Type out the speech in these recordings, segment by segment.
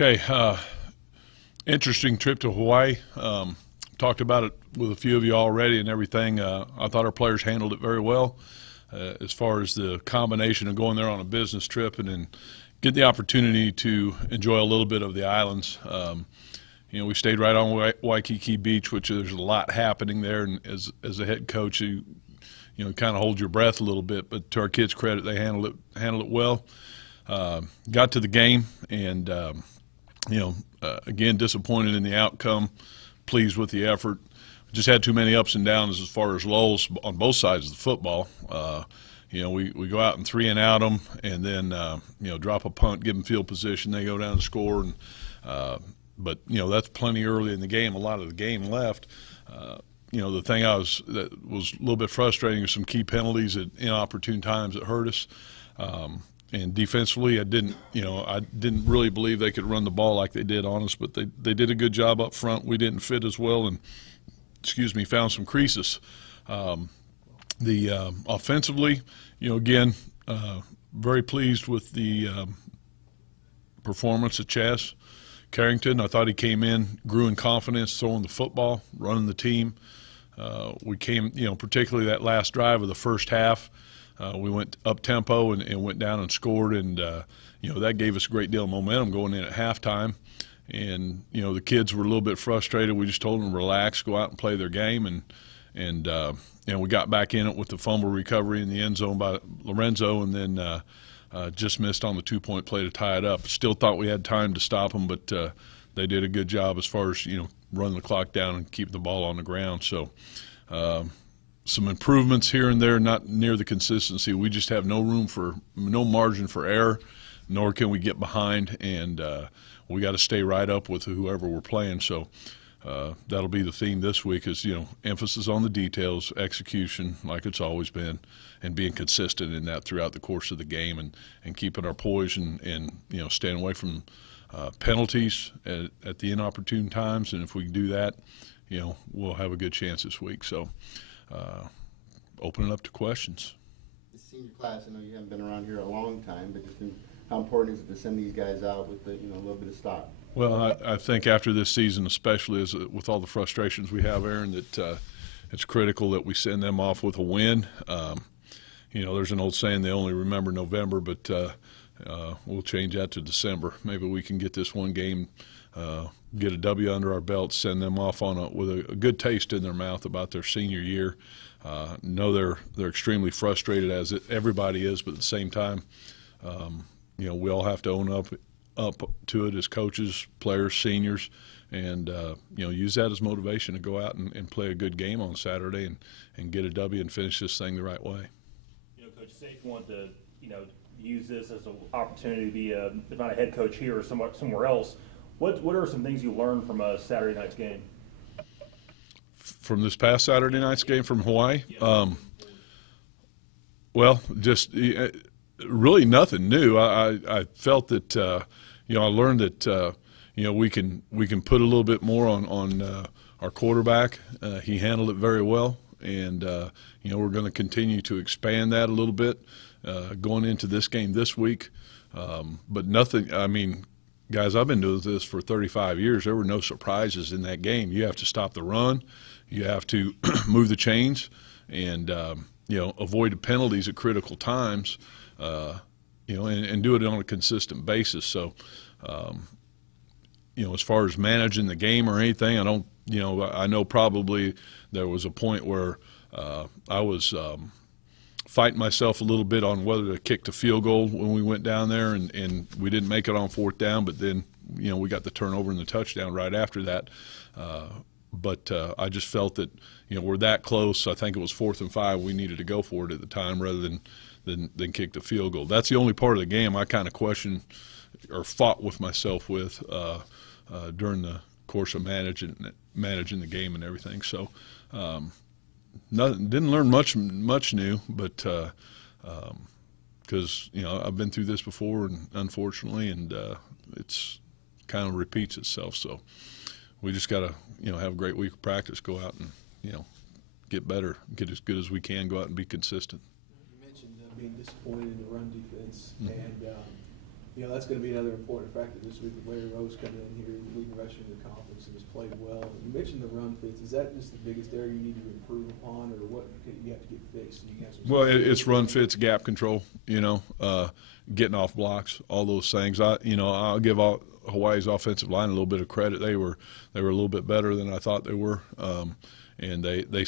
Okay, interesting trip to Hawaii. Talked about it with a few of you already and everything. I thought our players handled it very well as far as the combination of going there on a business trip and then get the opportunity to enjoy a little bit of the islands. We stayed right on Waikiki Beach, which there's a lot happening there, and as a head coach, you kind of hold your breath a little bit. But to our kids' credit, they handled it well. Got to the game, and again, disappointed in the outcome. Pleased with the effort. Just had too many ups and downs as far as lulls on both sides of the football. We go out and 3 and out them, and then drop a punt, give them field position. They go down and score, and but that's plenty early in the game. A lot of the game left. The thing that was a little bit frustrating is some key penalties at inopportune times that hurt us. And defensively, I didn't really believe they could run the ball like they did on us, but they did a good job up front. We didn't fit as well, and found some creases. Offensively, again, very pleased with the performance of Chaz Carrington. I thought he came in, grew in confidence, throwing the football, running the team. We came, particularly that last drive of the first half. We went up tempo and went down and scored, and that gave us a great deal of momentum going in at halftime. And the kids were a little bit frustrated. We just told them to relax, go out and play their game, and we got back in it with the fumble recovery in the end zone by Lorenzo, and then just missed on the 2-point play to tie it up. Still thought we had time to stop them, but they did a good job as far as running the clock down and keeping the ball on the ground. So. Some improvements here and there, not near the consistency. We just have no margin for error, nor can we get behind, and we got to stay right up with whoever we're playing. So that'll be the theme this week is, emphasis on the details, execution like it's always been, and being consistent in that throughout the course of the game, and keeping our poise and staying away from penalties at the inopportune times. And if we can do that, we'll have a good chance this week. So open it up to questions. The senior class, I know you haven't been around here a long time, but just how important is it to send these guys out with a little bit of stock? Well, I think after this season, especially with all the frustrations we have, Aaron, that it's critical that we send them off with a win. There's an old saying, they only remember November, but we'll change that to December. Maybe we can get this one game, get a W under our belt, send them off with a good taste in their mouth about their senior year. Know they're extremely frustrated, as everybody is, but at the same time, we all have to own up to it as coaches, players, seniors, and use that as motivation to go out and play a good game on Saturday and get a W and finish this thing the right way. Coach Safe wanted to use this as an opportunity to be if not a head coach here or somewhere else. What are some things you learned from Saturday night's game? From this past Saturday night's game from Hawaii? Just really nothing new. I felt that I learned that we can put a little bit more on our quarterback. He handled it very well, and we're going to continue to expand that a little bit going into this game this week. But nothing. I mean, guys, I've been doing this for 35 years. There were no surprises in that game. You have to stop the run. You have to move the chains and, avoid the penalties at critical times, and do it on a consistent basis. So, as far as managing the game or anything, I know probably there was a point where I was fighting myself a little bit on whether to kick the field goal when we went down there, and we didn't make it on 4th down, but then, we got the turnover and the touchdown right after that. But I just felt that, we're that close. I think it was 4th and 5. We needed to go for it at the time rather than kick the field goal. That's the only part of the game I kind of questioned or fought with myself with during the course of managing the game and everything. So didn't learn much new, but because I've been through this before, and unfortunately, and it's kind of repeats itself. So we just got to have a great week of practice, go out and get better, get as good as we can, go out and be consistent. You mentioned being disappointed in the run defense, and You know, that's going to be another important factor this week with Larry Rose coming in here, leading rusher in the conference, and has played well. You mentioned the run fits. Is that just the biggest area you need to improve upon, or what you have to get fixed? And you have some Well, it's run fits, gap control, getting off blocks, all those things. I'll give Hawaii's offensive line a little bit of credit. They were a little bit better than I thought they were, and they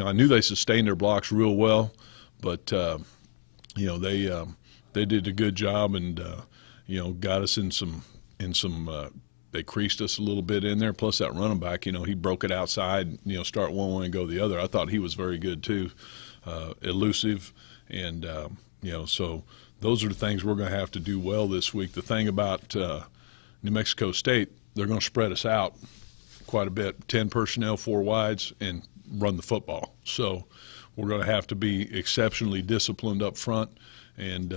I knew they sustained their blocks real well, but they did a good job and got us in some they creased us a little bit in there. Plus that running back, he broke it outside, start one way and go the other. I thought he was very good too, elusive, and so those are the things we're going to have to do well this week. The thing about New Mexico State, they're going to spread us out quite a bit, 10 personnel, 4 wides, and run the football. So we're going to have to be exceptionally disciplined up front and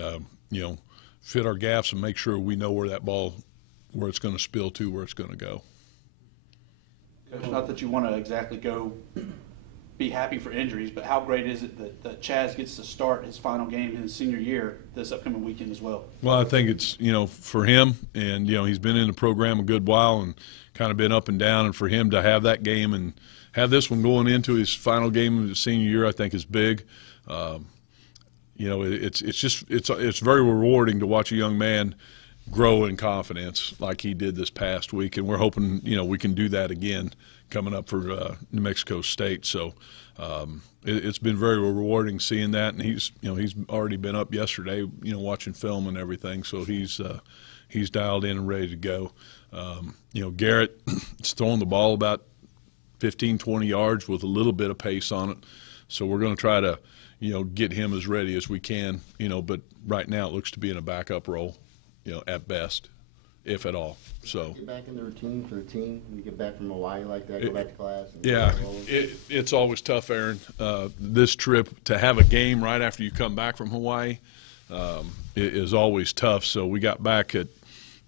fit our gaps and make sure we know where that ball, where it's going to spill to, where it's going to go. Coach, not that you want to exactly go be happy for injuries, but how great is it that Chaz gets to start his final game in his senior year this upcoming weekend as well? Well, I think it's, for him, and, he's been in the program a good while and kind of been up and down, and for him to have that game and have this one going into his final game of his senior year, I think is big. It's very rewarding to watch a young man grow in confidence like he did this past week, and we're hoping we can do that again coming up for New Mexico State. So it's been very rewarding seeing that, and he's already been up yesterday, watching film and everything. So he's dialed in and ready to go. Garrett is throwing the ball about 15, 20 yards with a little bit of pace on it. So we're going to try to get him as ready as we can. But right now it looks to be in a backup role, at best, if at all. So get back in the routine for the team when you get back from Hawaii like that, go back to class. And it's always tough, Aaron. This trip, to have a game right after you come back from Hawaii is always tough. So we got back at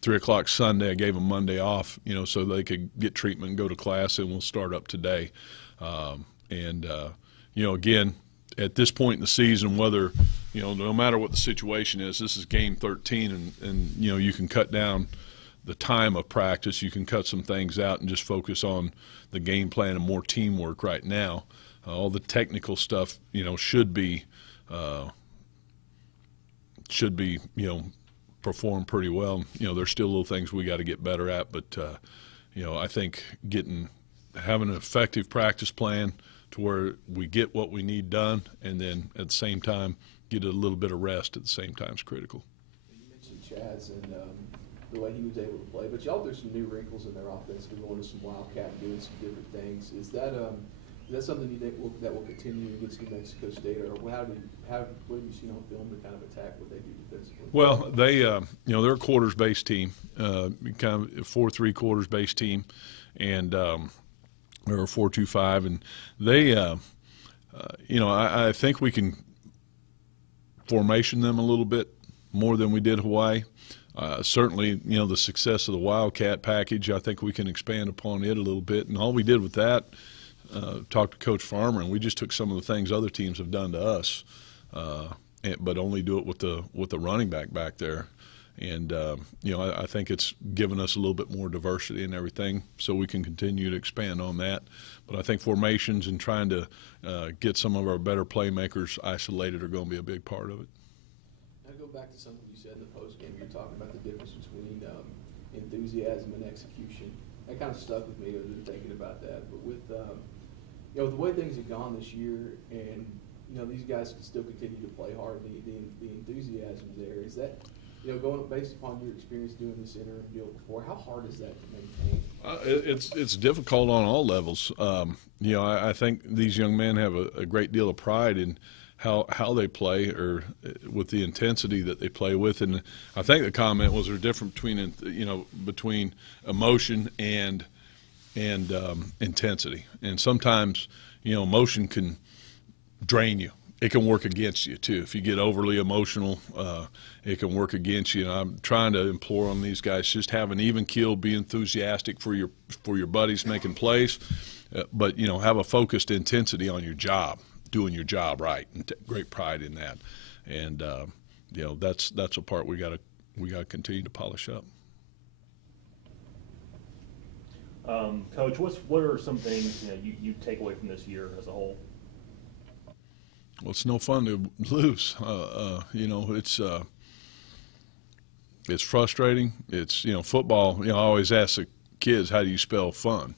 3 o'clock Sunday. I gave them Monday off, so they could get treatment and go to class, and we'll start up today. Again, at this point in the season, whether, no matter what the situation is, this is game 13, and you can cut down the time of practice. You can cut some things out and just focus on the game plan and more teamwork right now. All the technical stuff, should be performed pretty well. There's still little things we got to get better at, but I think having an effective practice plan to where we get what we need done, and then at the same time get a little bit of rest at the same time is critical. You mentioned Chaz and the way he was able to play, but y'all, there's some new wrinkles in their offense. They're going to some wildcat and doing some different things. Is that something you think that will continue against New Mexico State, or what have you seen on film to kind of attack what they do defensively? Well, they they're a quarters-based team, kind of a 4-3 quarters-based team, and or 4-2-5, and they, I think we can formation them a little bit more than we did Hawaii. Certainly, the success of the Wildcat package, I think we can expand upon it a little bit. And all we did with that, talked to Coach Farmer, and we just took some of the things other teams have done to us, but only do it with the running back there. And, I think it's given us a little bit more diversity and everything, so we can continue to expand on that. But I think formations and trying to get some of our better playmakers isolated are going to be a big part of it. I'll go back to something you said in the postgame. You're talking about the difference between enthusiasm and execution. That kind of stuck with me. I've been thinking about that. But with, the way things have gone this year, and, these guys can still continue to play hard, the enthusiasm there, is that – going based upon your experience doing this interim deal before, how hard is that to maintain? It's difficult on all levels. I think these young men have a great deal of pride in how they play, or with the intensity that they play with. And I think the comment was there's a difference between emotion and intensity. And sometimes emotion can drain you. It can work against you too. If you get overly emotional, it can work against you. And I'm trying to implore on these guys, just have an even keel, be enthusiastic for your buddies making plays, but have a focused intensity on your job, doing your job right, and take great pride in that. And that's a part we got to we got to continue to polish up. Coach, what are some things you take away from this year as a whole? Well, it's no fun to lose. It's frustrating. It's football. I always ask the kids, how do you spell fun?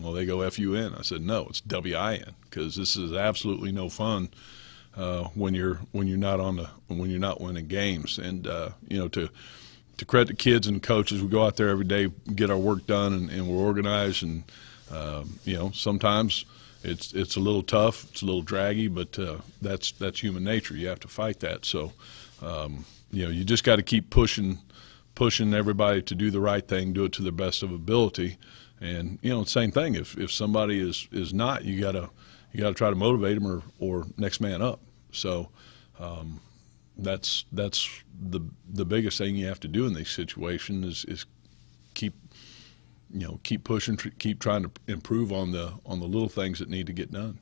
Well, they go F-U-N. I said no, it's W-I-N, because this is absolutely no fun when you're not winning games. And to credit the kids and coaches, we go out there every day, get our work done, and we're organized. And sometimes it's a little tough, it's a little draggy, but that's human nature. You have to fight that. So you just got to keep pushing everybody to do the right thing, do it to their best of ability. And same thing. If somebody is not, you gotta try to motivate them or next man up. So that's the biggest thing you have to do in these situations is keep pushing, keep trying to improve on the little things that need to get done.